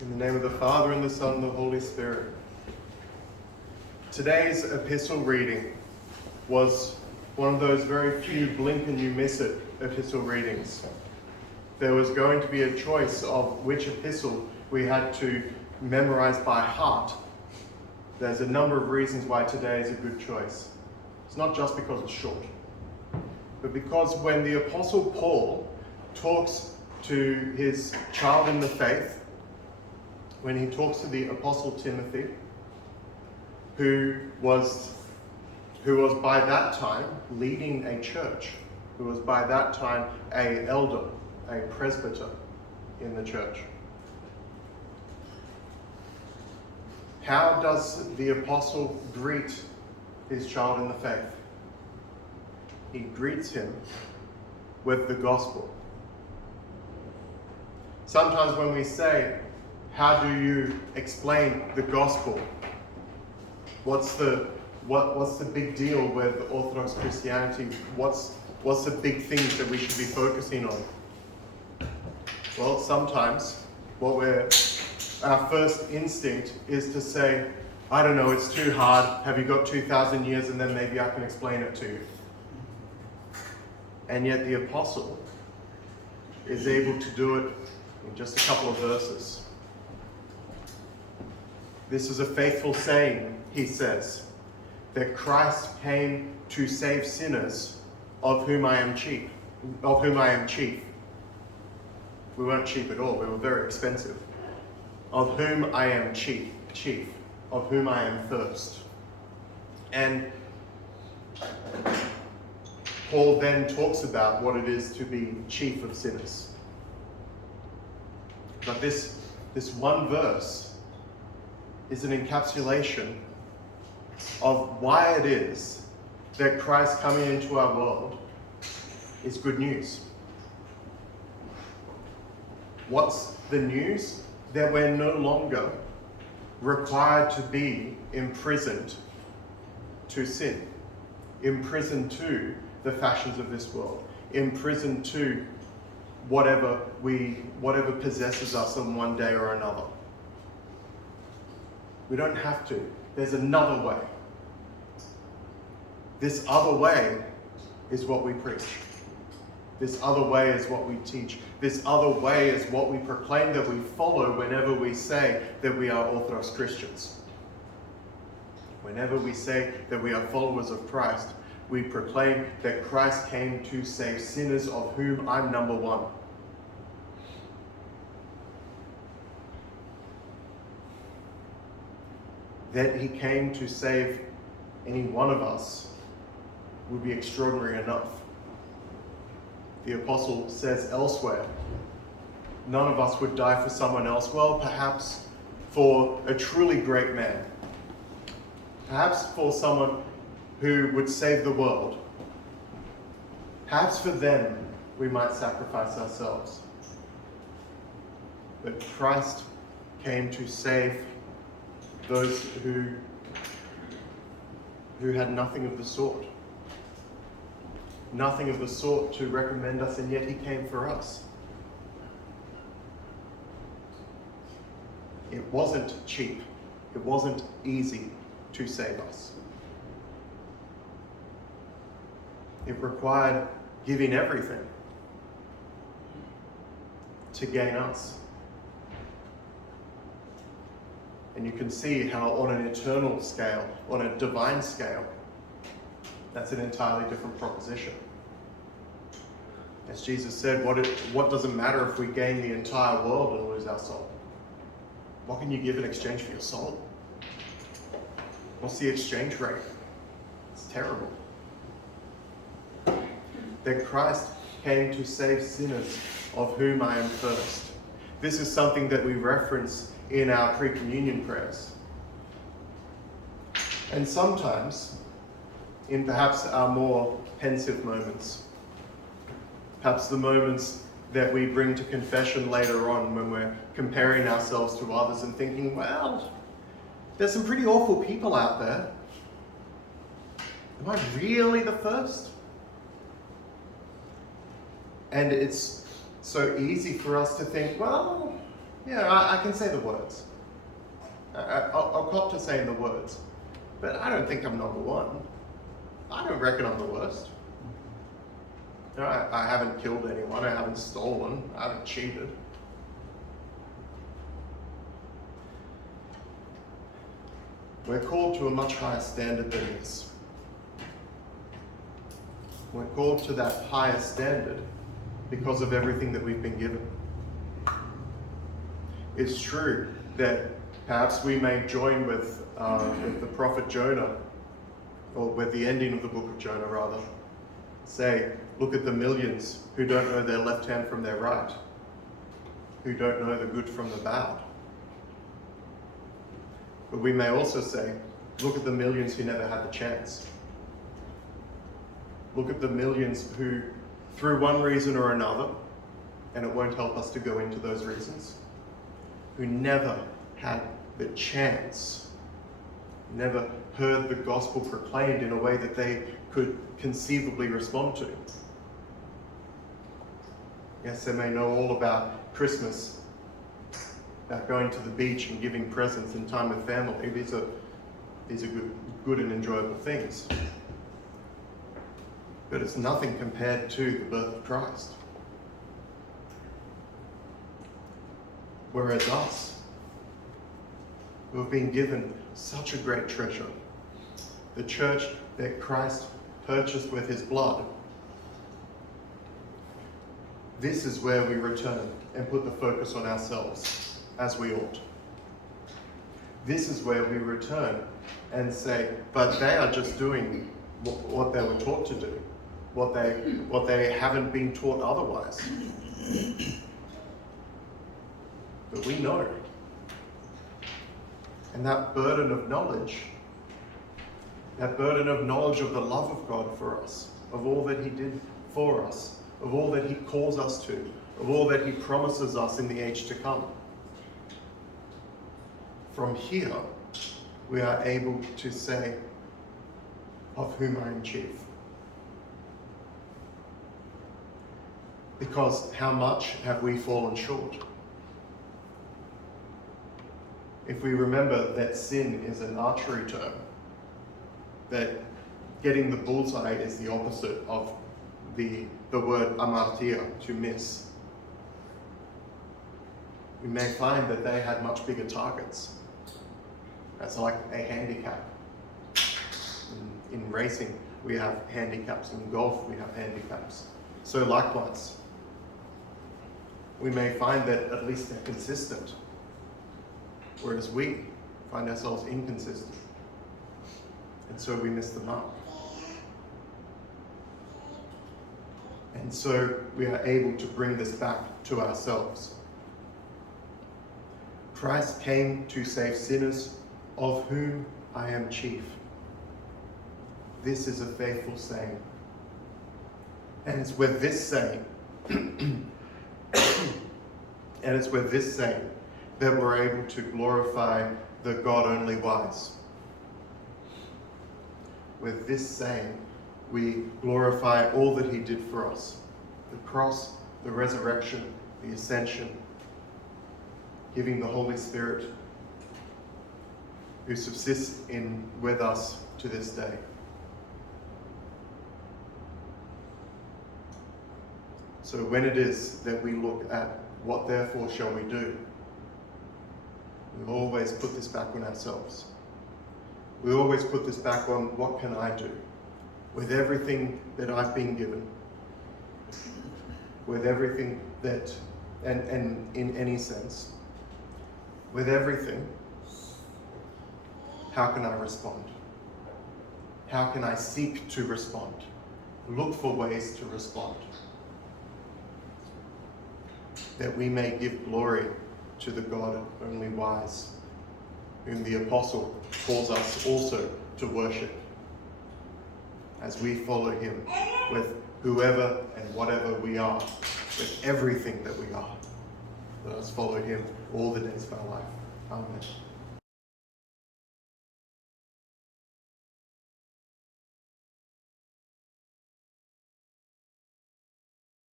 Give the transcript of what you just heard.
In the name of the Father, and the Son, and the Holy Spirit. Today's epistle reading was one of those very few blink and you miss it epistle readings. There was going to be a choice of which epistle we had to memorize by heart. There's a number of reasons why today is a good choice. It's not just because it's short, but because when the Apostle Paul talks to his child in the faith, when he talks to the Apostle Timothy, who was by that time leading a church, who was by that time an elder, a presbyter in the church. How does the apostle greet his child in the faith? He greets him with the gospel. Sometimes when we say, how do you explain the gospel? What's the big deal with Orthodox Christianity? What's the big things that we should be focusing on? Well, sometimes our first instinct is to say, I don't know, it's too hard. Have you got 2,000 years and then maybe I can explain it to you? And yet the apostle is able to do it in just a couple of verses. This is a faithful saying, he says, that Christ came to save sinners, of whom I am chief. We weren't cheap at all, we were very expensive. Of whom I am chief, of whom I am first. And Paul then talks about what it is to be chief of sinners. But this one verse is an encapsulation of why it is that Christ coming into our world is good news. What's the news? That we're no longer required to be imprisoned to sin, imprisoned to the fashions of this world, imprisoned to whatever possesses us on one day or another. We don't have to. There's another way. This other way is what we preach. This other way is what we teach. This other way is what we proclaim that we follow whenever we say that we are Orthodox Christians. Whenever we say that we are followers of Christ, we proclaim that Christ came to save sinners, of whom I'm number one. That he came to save any one of us would be extraordinary enough. The apostle says elsewhere, none of us would die for someone else. Well, perhaps for a truly great man. Perhaps for someone who would save the world. Perhaps for them we might sacrifice ourselves. But Christ came to save those who had nothing of the sort. Nothing of the sort to recommend us, and yet he came for us. It wasn't cheap. It wasn't easy to save us. It required giving everything to gain us. And you can see how on an eternal scale, on a divine scale, that's an entirely different proposition. As Jesus said, what does it matter if we gain the entire world and lose our soul? What can you give in exchange for your soul? What's the exchange rate? It's terrible. That Christ came to save sinners, of whom I am first. This is something that we reference in our pre-communion prayers. And sometimes, in perhaps our more pensive moments, perhaps the moments that we bring to confession later on when we're comparing ourselves to others and thinking, well, there's some pretty awful people out there. Am I really the first? And it's so easy for us to think, well, Yeah, I can say the words. I'll cop to saying the words. But I don't think I'm number one. I don't reckon I'm the worst. You know, I haven't killed anyone, I haven't stolen, I haven't cheated. We're called to a much higher standard than this. We're called to that higher standard because of everything that we've been given. It's true that perhaps we may join with the prophet Jonah, or with the ending of the book of Jonah rather, say, look at the millions who don't know their left hand from their right, who don't know the good from the bad. But we may also say, look at the millions who never had the chance. Look at the millions who, through one reason or another, and it won't help us to go into those reasons, who never had the chance, never heard the gospel proclaimed in a way that they could conceivably respond to. Yes, they may know all about Christmas, about going to the beach and giving presents and time with family. These are good and enjoyable things. But it's nothing compared to the birth of Christ. Whereas us, who have been given such a great treasure, the church that Christ purchased with his blood, this is where we return and put the focus on ourselves, as we ought. This is where we return and say, but they are just doing what they were taught to do, what they haven't been taught otherwise. But we know. And that burden of knowledge of the love of God for us, of all that he did for us, of all that he calls us to, of all that he promises us in the age to come. From here, we are able to say, of whom I am chief. Because how much have we fallen short? If we remember that sin is an archery term, that getting the bullseye is the opposite of the word amartia, to miss. We may find that they had much bigger targets. That's like a handicap. In racing, we have handicaps. In golf, we have handicaps. So likewise, we may find that at least they're consistent, whereas we find ourselves inconsistent. And so we miss the mark. And so we are able to bring this back to ourselves. Christ came to save sinners, of whom I am chief. This is a faithful saying. And it's with this saying, that we're able to glorify the God only wise. With this saying, we glorify all that he did for us. The cross, the resurrection, the ascension, giving the Holy Spirit, who subsists with us to this day. So when it is that we look at what therefore shall we do, we always put this back on ourselves. We always put this back on, what can I do with everything that I've been given, with everything that, and in any sense, with everything, how can I respond? How can I seek to respond? Look for ways to respond, that we may give glory to the God only wise, whom the apostle calls us also to worship, as we follow him with whoever and whatever we are, with everything that we are. Let us follow him all the days of our life. Amen.